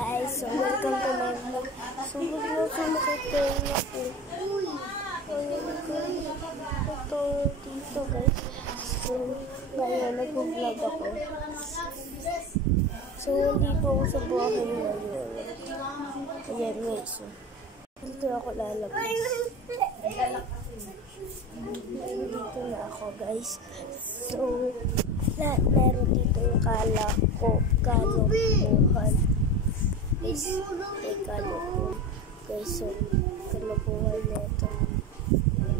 guys, so welcome to my vlog. So sumakit kayo na po. Ito dito guys. So ngayon nag-vlog ako. So dito ako sa buhay ngayon. Ayan guys. Dito ako lalabas. Dito na ako guys. So meron dito yung kalokohan. Guys, may kalokohan. Guys, so kalokohan na ito.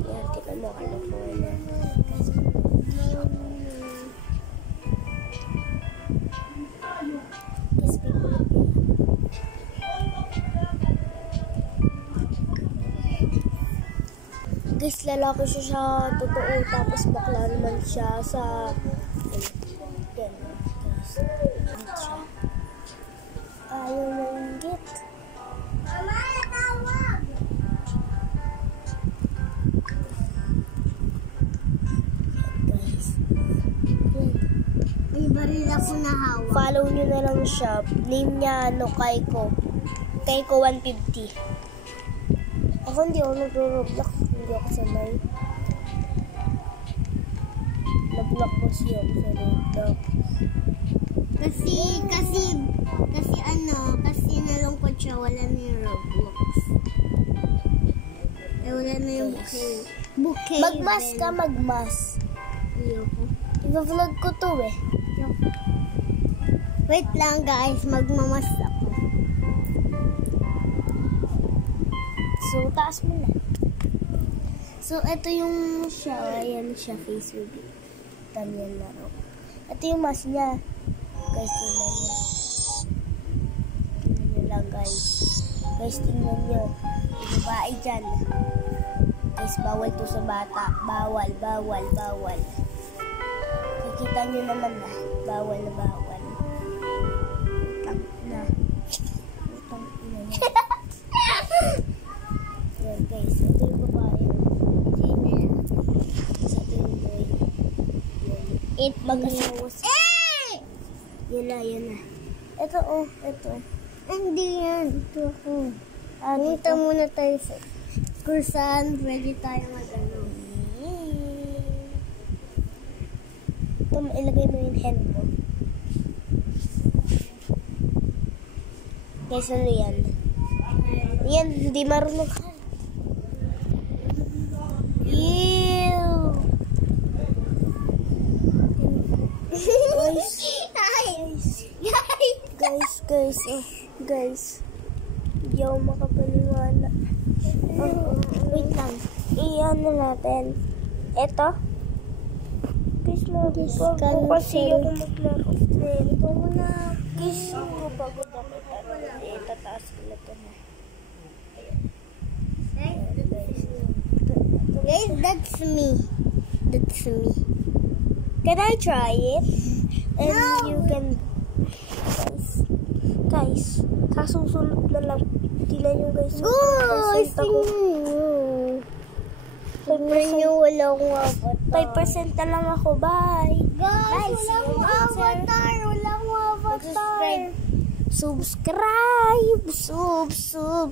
Yan, tika mo kalokohan na. Guys, guys, lalaki siya sa totoo, tapos bakla naman siya sa guys. Siya. Ayaw manggit. Guys. May baril ako na hawak. Follow nyo na lang siya. Name niya, Kaiko. Kaiko 150. Ako hindi ako nag-Roblox. Hindi ako sanay. Nag-block ko siya sa Roblox. Kasi nalungkot siya, wala na yung Roblox. Wala na yung bouquet. Magmas ka, magmas. Ayoko. I-vlog ko to eh. Wait lang guys, magmamas ako. So, taas mo na. So, ito yung siya. Ayan siya, Facebook. Tanyan laro. Ito yung mask niya. Guys, tingnan nyo. Tingnan nyo lang, guys. Guys, tingnan nyo. Yung babae dyan. Guys, bawal to sa bata. Bawal. Nakikita nyo naman na. Bawal na bawal. Utang na. Utang na yan. Yan, guys. Ito yung babae. Ito yung boy. Yan. Mag-asawas. Yan na. Ito, ito. Hindi yan. Ito ako. Dito muna tayo sa kung saan pwede tayo mag-ano. Ito, ilagay mo yung hand mo. Guys, ano yan? Yan, hindi marunong ka. Ew! Guys. Hindi ako makapaniwala. Wait lang. Iyan na natin. Ito. Guys, lagi ko kasi ako maglaro. Ito mo na. Guys, pagod ako. Tataas ko na ito na. Guys, that's me. Can I try it? And No. you can... Guys, kasusunod na lang. Tingnan nyo guys. Guys, 5% wala akong avatar. 5% na lang ako. Bye! Guys, wala akong avatar. Subscribe! Subscribe!